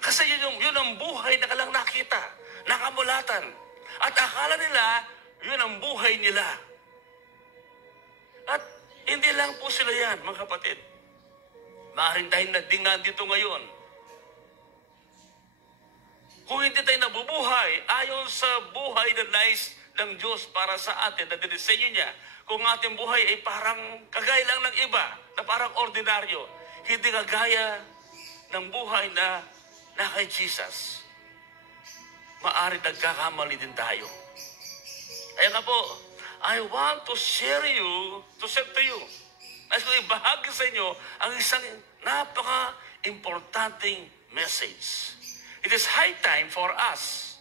Kasi yun ang buhay na kalang nakita, nakamulatan. At akala nila, yun ang buhay nila. At hindi lang po sila yan, mga kapatid. Maaaring dahil nagdingan dito ngayon. Kung hindi tayo nabubuhay, ayon sa buhay na nais ng Diyos para sa atin, na dinisenyo niya, kung ating buhay ay parang kagaya lang ng iba, na parang ordinaryo, hindi kagaya ng buhay na kay Jesus, maaaring nagkakamali din tayo. Kaya nga po, I want to share to you, nais ko ibahagi sa inyo ang isang napaka-importanting message. It is high time for us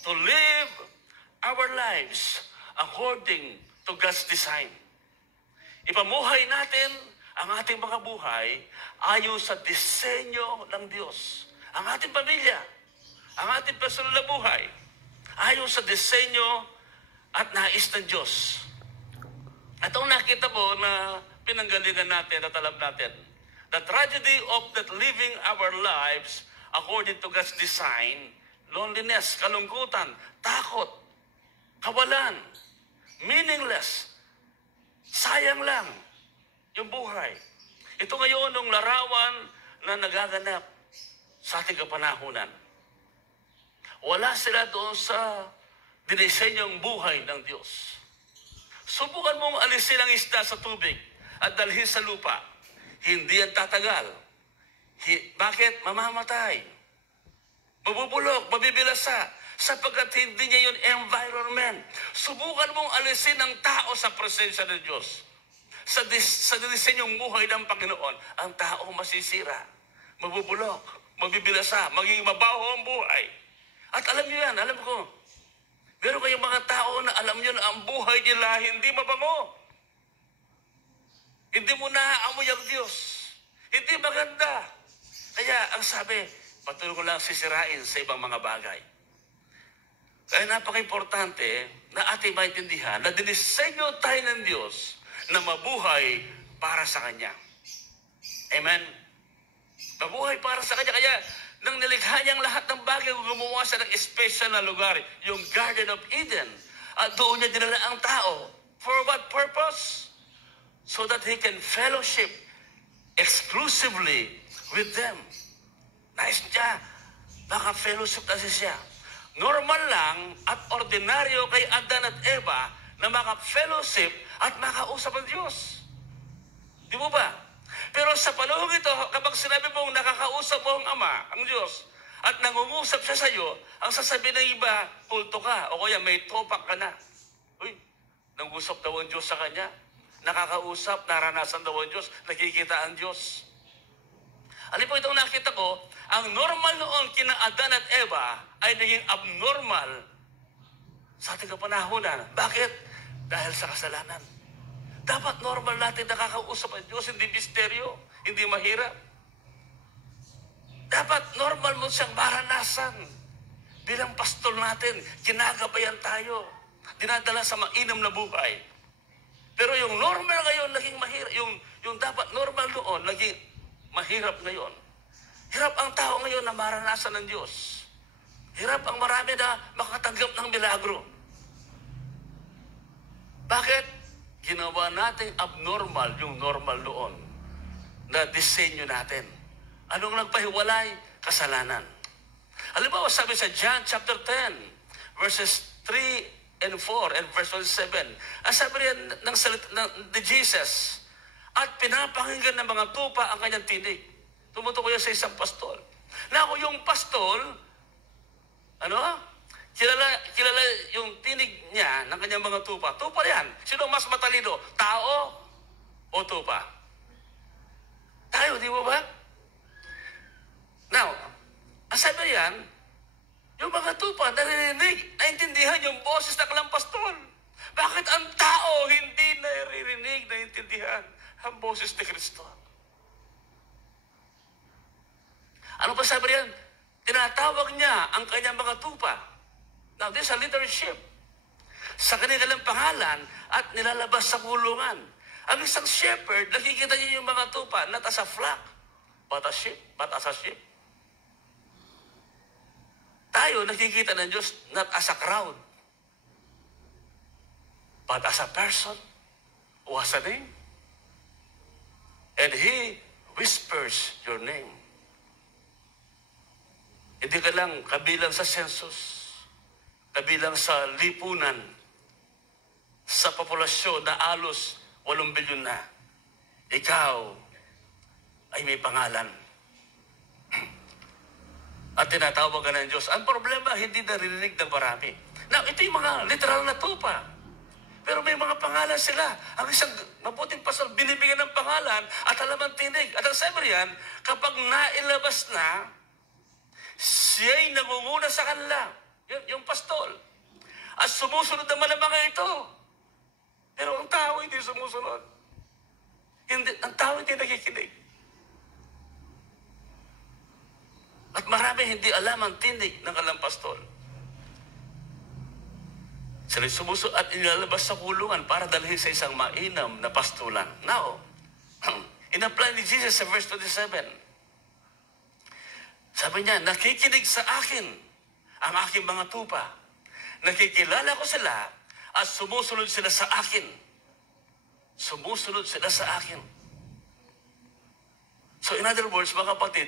to live our lives according to God's design. Ipamuhay natin ang ating mga buhay ayon sa disenyo ng Diyos. Ang ating pamilya, ang ating personal na buhay, ayon sa disenyo at nais ng Diyos. At ang nakita po na pinanggalingan natin at alam natin, the tragedy of that living our lives according to God's design, loneliness, kalungkutan, takot, kawalan, meaningless, sayang lang yung buhay. Ito ngayon ang larawan na nagaganap sa ating kapanahunan. Wala sila doon sa dinisenyong buhay ng Diyos. Subukan mong alisin ang isda sa tubig at dalhin sa lupa. Hindi yan tatagal. Bakit? Mamamatay. Mabubulok, mabibilasa, sapagkat hindi niya yung environment. Subukan mong alisin ang tao sa presensya ng Diyos. Sa dinisenyong buhay ng Panginoon, ang tao masisira, mabubulok, mabibilasa, magiging mabaho ang buhay. At alam niyo yan, alam ko, meron kayong mga tao na alam niyo na ang buhay nila hindi mabango. Hindi mo naaamoy ang Diyos. Hindi maganda. Kaya ang sabi, patuloy ko lang sisirain sa ibang mga bagay. Kaya napaka-importante na ating maintindihan na dinisenyo tayo ng Diyos na mabuhay para sa Kanya. Amen? Mabuhay para sa Kanya. Kaya nang nilikha niyang lahat ng bagay, gumawa siya ng special na lugar, yung Garden of Eden. At doon niya dinala ang tao. For what purpose? So that he can fellowship exclusively with them. Nais niya, maka-fellowship na siya. Normal lang at ordinaryo kay Adan at Eva na maka-fellowship at makausap ang Diyos. Di mo ba? Pero sa panahon ito, kapag sinabi mong nakakausap mo ang Ama, ang Diyos, at nangungusap siya sa iyo, ang sasabihin ng iba, kulto ka, o kaya may topak ka na. Uy, nangusap daw ang Diyos sa kanya. Nakakausap, naranasan daw ang Diyos, nakikita ang Diyos. Ano po itong nakita ko? Ang normal noon kina Adan at Eva ay naging abnormal sa ating kapanahunan. Bakit? Dahil sa kasalanan. Dapat normal natin nakakausap ang Diyos, hindi misteryo, hindi mahirap. Dapat normal mo siyang maranasan. Bilang pastol natin, ginagabayan tayo. Dinadala sa mainam na buhay. Pero yung normal ngayon, naging mahirap. Yung dapat normal noon, naging mahirap ngayon. Hirap ang tao ngayon na maranasan ng Diyos. Hirap ang marami na makatanggap ng milagro. Bakit? Ginawa natin abnormal yung normal noon na disenyo natin. Anong nagpahiwalay? Kasalanan. Halimbawa, sabi sa John chapter 10, verses 3 and 4 and verse 7, ang sabi riyan ni Jesus, at pinapakinggan ng mga tupa ang kanyang tinig. Tumutukoy sa isang pastol. Na ako yung pastol, kilala yung tinig niya ng kanyang mga tupa. Tupa yan. Sino mas matalino? Tao o tupa? Tayo, di ba ba? Now, ang sabi yan, yung mga tupa naririnig, naintindihan yung boses ng kanilang pastol. Bakit ang tao hindi naririnig, naintindihan ang boses ni Kristo? Ano pa sabi yan? Tinatawag niya ang kanyang mga tupa. Now, this is a leadership. Sa kanilang pangalan at nilalabas sa kulungan. Ang isang shepherd, nakikita niya yung mga tupa, not as a flock, but as a sheep. tayo nakikita ng Diyos not as a crowd, but as a person who has a name. And He whispers your name. Hindi ka lang kabilang sa census, kabilang sa lipunan, sa populasyon na alos 8 bilyon na. Ikaw ay may pangalan. At tinatawag ka ng Diyos. Ang problema, hindi naririnig ng marami. Now, ito yung mga literal na tupa. Pero may mga pangalan sila. Ang isang mabuting pastor, binibigyan ng pangalan at alam ang tinig. At ang sabi riyan, kapag nailabas na, siya'y nangunguna sa kanila. Yung pastol. At sumusunod naman ang mga ito. Pero ang tao hindi sumusunod. Ang tao hindi nakikinig. At marami hindi alam ang tinig ng kalampastol. Sila sumusunod at ilalabas sa kulungan para dalhin sa isang mainam na pastulan. Now, in-apply ni Jesus sa verse 27. Sabi niya, nakikinig sa akin ang aking mga tupa. Nakikilala ko sila at sumusunod sila sa akin. Sumusunod sila sa akin. So in other words, mga kapatid,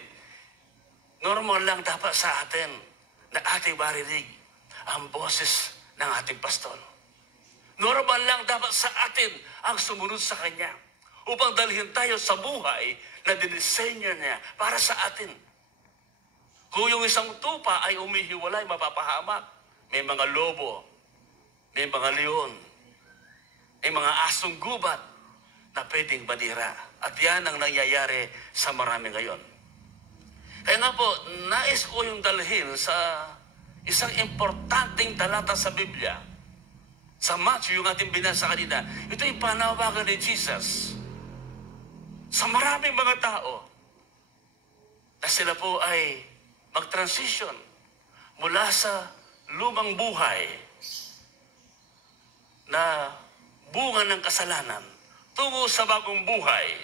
normal lang dapat sa atin na ating marinig ang boses ng ating pastol. Normal lang dapat sa atin ang sumunod sa Kanya upang dalhin tayo sa buhay na dinisenyo niya para sa atin. Kung yung isang tupa ay umihiwalay, mapapahamak. May mga lobo, may mga leon, may mga asong gubat na pwedeng manira. At yan ang nangyayari sa marami ngayon. Kaya nga po, nais ko yung dalhin sa isang importanteng talata sa Biblia. Sa Matthew, yung ating binasa kanina, ito yung panawagan ni Jesus sa maraming mga tao na sila po ay mag-transition mula sa lumang buhay na bunga ng kasalanan tungo sa bagong buhay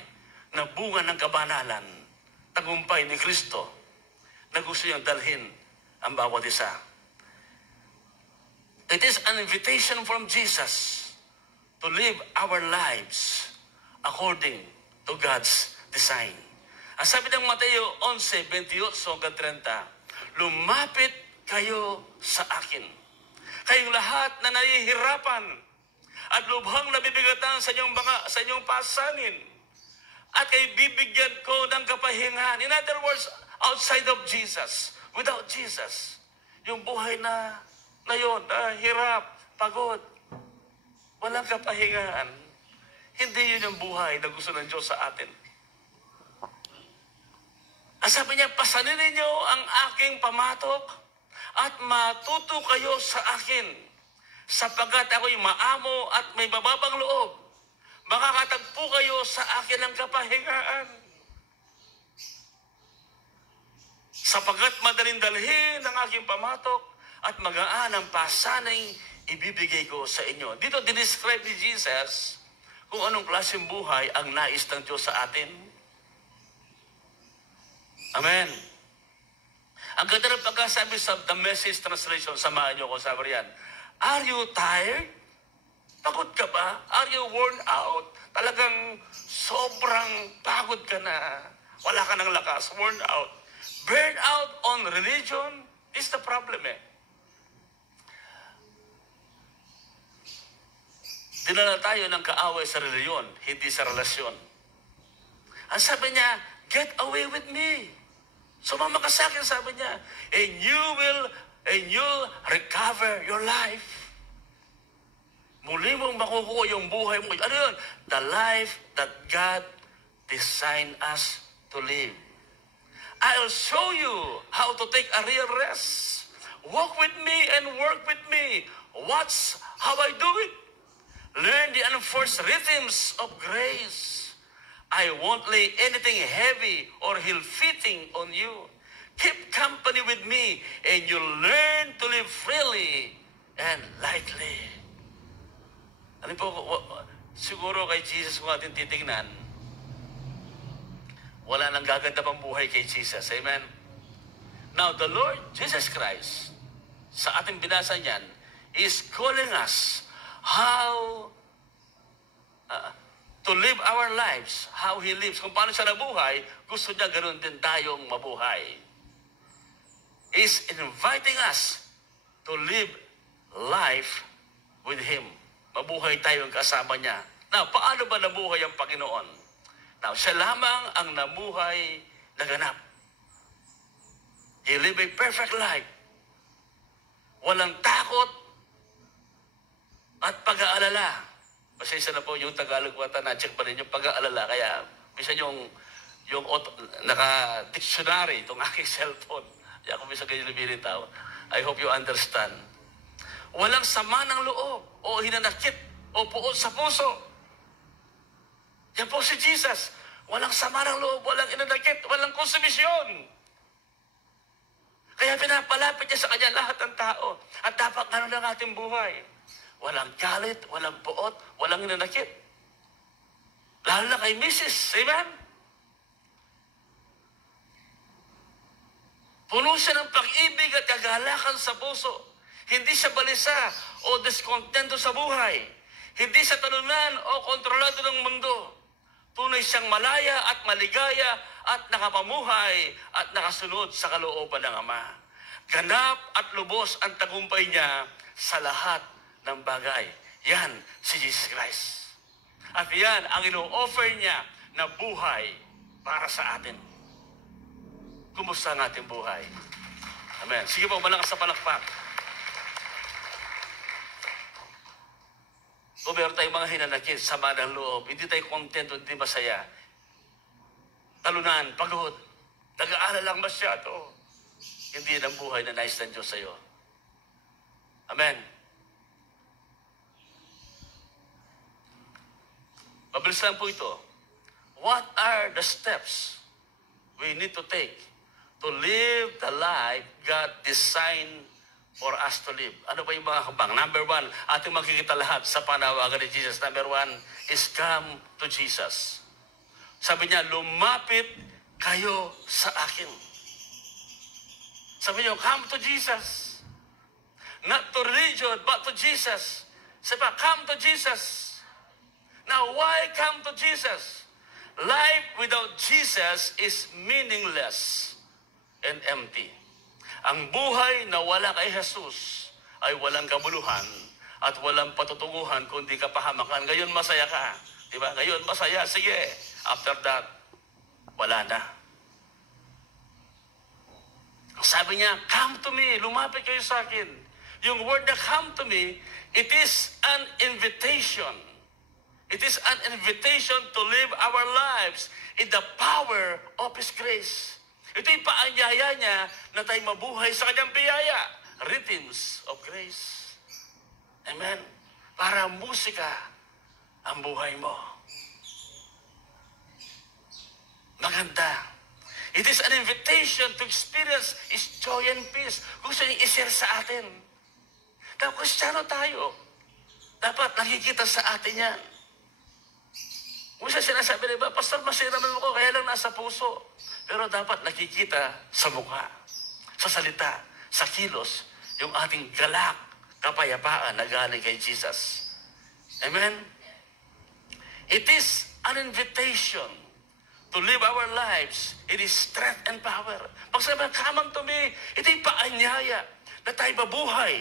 na bunga ng kabanalan, tagumpay ni Kristo na gusto niyang dalhin ang bawat isa. It is an invitation from Jesus to live our lives according to God's design. Ang sabi ng Mateo 11:28-30, lumapit kayo sa akin. Kayong lahat na nahihirapan at lubhang nabibigatan sa inyong pasanin. At kayo bibigyan ko ng kapahingahan. In other words, outside of Jesus, without Jesus, yung buhay na yun, hirap, pagod, walang kapahingahan. Hindi yun yung buhay na gusto ng Diyos sa atin. Ang sabi niya, pasanin ninyo ang aking pamatok at matuto kayo sa akin, sapagkat ako'y maamo at may mababang loob. Makakatagpo kayo sa akin ng kapahingaan. Sapagkat madaling dalhin ang aking pamatok at magaan ang pasanay ibibigay ko sa inyo. Dito dinescribe ni Jesus kung anong klaseng buhay ang nais ng Diyos sa atin. Amen. Ang ganda ng pagkasabi sa The Message Translation, samahan niyo ko, sabi riyan, are you tired? Pagod ka ba? Are you worn out? Talagang sobrang pagod ka na. Wala ka ng lakas. Worn out. Burn out on religion is the problem eh. Dinala tayo ng kaaway sa reliyon, hindi sa relasyon. Ang sabi niya, get away with me. Sumama ka sa akin, sabi niya, and you'll recover your life. Muli mong makukuha yung buhay mo. Ano yun? The life that God designed us to live. I'll show you how to take a real rest. Walk with me and work with me. Watch how I do it. Learn the unforced rhythms of grace. I won't lay anything heavy or ill-fitting on you. Keep company with me and you'll learn to live freely and lightly. Ano po, siguro kay Jesus kung ating titignan, wala nang gaganda pang buhay kay Jesus. Amen? Now, the Lord Jesus Christ sa ating binasa niyan is calling us how to live our lives, how He lives. Kung paano siya nabuhay, gusto niya ganoon din tayong mabuhay. Is inviting us to live life with Him. Mabuhay tayong kasama niya. Now, paano ba nabuhay ang Panginoon? Now, siya lamang ang nabuhay na ganap. He lived a perfect life. Walang takot at pag-aalala. Pasensya na po yung Tagalog wata na-check pa rin yung pag-aalala. Kaya, minsan yung naka-dictionary, itong aking cellphone. Kaya kung minsan kayo lumilitaw, I hope you understand. Walang sama ng loob o hinanakit o puot sa puso. Yan po si Jesus. Walang sama ng loob, walang hinanakit, walang konsumisyon. Kaya pinapalapit niya sa kanya lahat ng tao. At dapat ganun ang ating buhay. Walang galit, walang puot, walang hinanakit. Lalo na kay Mrs. Amen? Puno siya ng pag-ibig at kagalakan sa puso. Hindi siya balisa o diskontento sa buhay. Hindi siya talunan o kontrolado ng mundo. Tunay siyang malaya at maligaya at nakapamuhay at nakasunod sa kalooban ng Ama. Ganap at lubos ang tagumpay niya sa lahat ng bagay. Yan si Jesus Christ. At yan ang ino-offer niya na buhay para sa atin. Kumusta ang ating buhay? Amen. Sige po, malakas sa palakpak. Kung meron tayong mga hinanakit, sama ng loob, hindi tayo kontento, hindi masaya. Talunan, pagod, nag-aalala lang masyado. Hindi yan ang buhay na nais ng Diyos sa iyo. Amen. Mabilis lang po ito. What are the steps we need to take to live the life God designed for us to live? Ano ba yung mga habang? Number one, ating makikita lahat sa panawagan ni Jesus. Number one is come to Jesus. Sabi niya, lumapit kayo sa akin. Sabi niyo, come to Jesus. Not to religion, but to Jesus. Sabi pa, come to Jesus. Now, why come to Jesus? Life without Jesus is meaningless and empty. Ang buhay na wala kay Jesus ay walang kabuluhan at walang patutunguhan kundi kapahamakan. Ngayon masaya ka. Diba? Ngayon masaya. Sige. After that, wala na. Sabi niya, come to me. Lumapit kayo sa akin. Yung word na come to me, it is an invitation. It is an invitation to live our lives in the power of His grace. Ito yung paanyaya niya na tayo mabuhay sa kanyang biyaya. Rhythms of grace. Amen? Para musika ang buhay mo. Maganda. It is an invitation to experience His joy and peace. Gusto niya i-share sa atin. Kaya Kristiyano tayo. Dapat nakikita sa atin yan. Minsan sinasabi nila, Pastor, masaya naman ako, kaya lang nasa puso. Pero dapat nakikita sa mukha, sa salita, sa kilos, yung ating galak, kapayapaan na galing kay Jesus. Amen? It is an invitation to live our lives in His strength and power. Pag sabi, come unto me, ito yung paanyaya na tayo mabuhay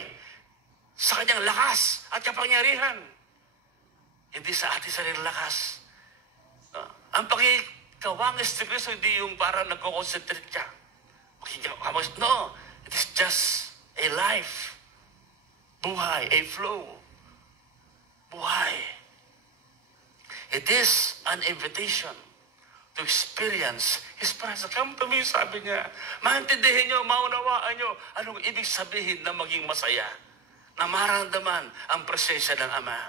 sa kanyang lakas at kapangyarihan. Hindi sa ating sariling lakas. Ang pakikawangis ni Kristo, hindi yung parang nagko-concentrate ka. No, it is just a life. Buhay, a flow. Buhay. It is an invitation to experience His presence. Come to me, sabi niya. Maintindihin niyo, maunawaan niyo, anong ibig sabihin na maging masaya. Na maramdaman ang presensya ng Ama.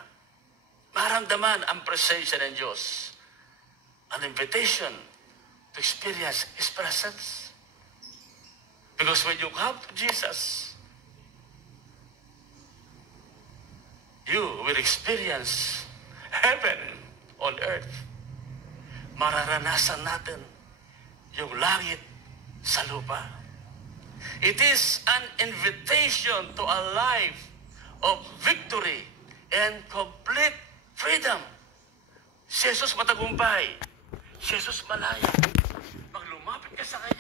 Maramdaman ang presensya ng Diyos. An invitation to experience His presence. Because when you come to Jesus, you will experience heaven on earth. Mararanasan natin yung langit sa lupa. It is an invitation to a life of victory and complete freedom. Si Jesus matagumpay. Si Jesus malaya. Pag lumapit ka sa Kanya,